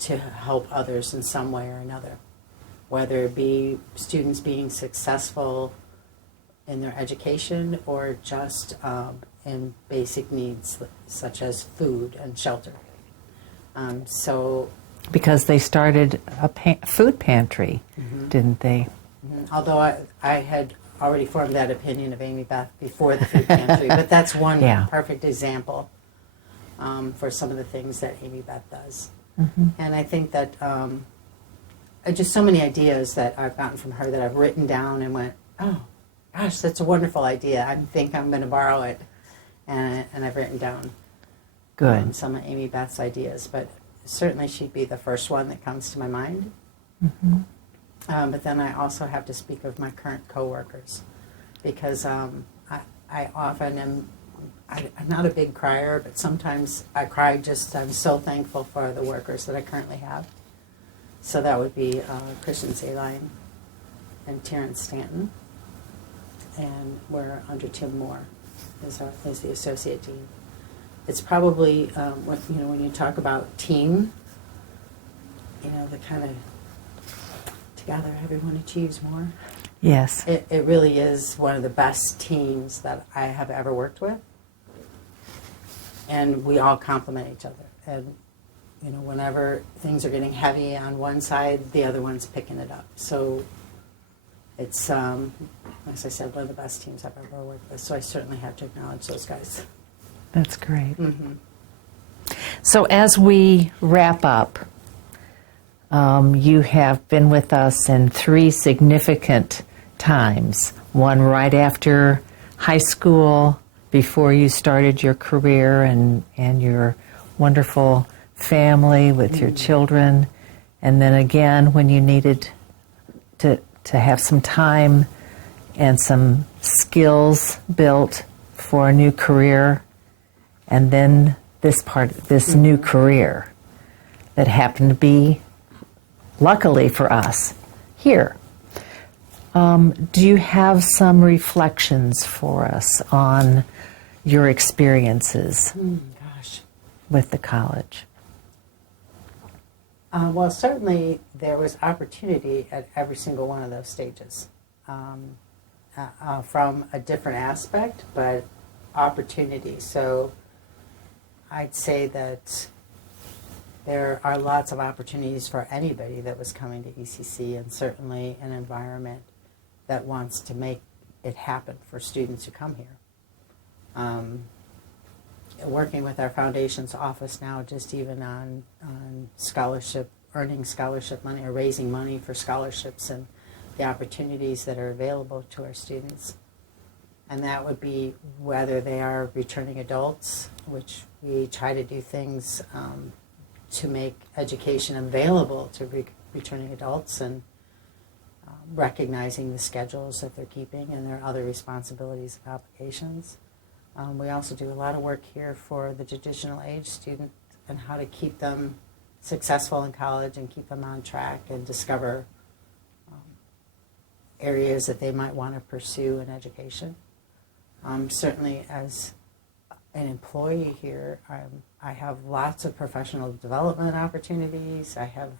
to help others in some way or another, whether it be students being successful in their education or just in basic needs such as food and shelter. Because they started a food pantry, didn't they? Although I had already formed that opinion of Amy Beth before the food pantry, but that's one perfect example for some of the things that Amy Beth does. And I think that just so many ideas that I've gotten from her that I've written down and went, oh, gosh, that's a wonderful idea. I think I'm going to borrow it. And I've written down some of Amy Beth's ideas. But certainly she'd be the first one that comes to my mind. But then I also have to speak of my current coworkers because I often am, I'm not a big crier, but sometimes I cry just, I'm so thankful for the workers that I currently have. So that would be Christian Saline and Terrence Stanton, and we're under Tim Moore as the associate dean. It's probably when you talk about team, the kind of together everyone achieves more. Yes. It really is one of the best teams that I have ever worked with, and we all complement each other. And whenever things are getting heavy on one side, the other one's picking it up. So it's, as I said, one of the best teams I've ever worked with. So I certainly have to acknowledge those guys. That's great. Mm-hmm. So as we wrap up, you have been with us in 3 significant times. One right after high school, before you started your career and your wonderful family with your children, and then again when you needed to have some time and some skills built for a new career, and then this new career that happened to be, luckily for us, here. Do you have some reflections for us on your experiences with the college? Well, certainly there was opportunity at every single one of those stages, from a different aspect, but opportunity. So I'd say that there are lots of opportunities for anybody that was coming to ECC, and certainly an environment that wants to make it happen for students who come here. Working with our foundation's office now, just even on scholarship, earning scholarship money or raising money for scholarships and the opportunities that are available to our students. And that would be whether they are returning adults, which we try to do things to make education available to returning adults, and recognizing the schedules that they're keeping and their other responsibilities and obligations. We also do a lot of work here for the traditional age student and how to keep them successful in college and keep them on track and discover areas that they might want to pursue in education. Certainly as an employee here, I have lots of professional development opportunities. I have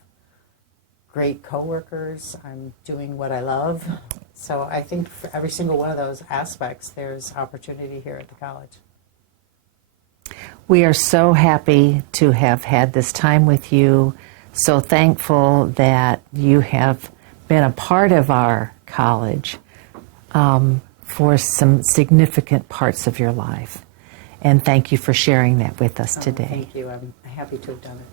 great coworkers. I'm doing what I love. So I think for every single one of those aspects, there's opportunity here at the college. We are so happy to have had this time with you. So thankful that you have been a part of our college for some significant parts of your life. And thank you for sharing that with us today. Thank you. I'm happy to have done it.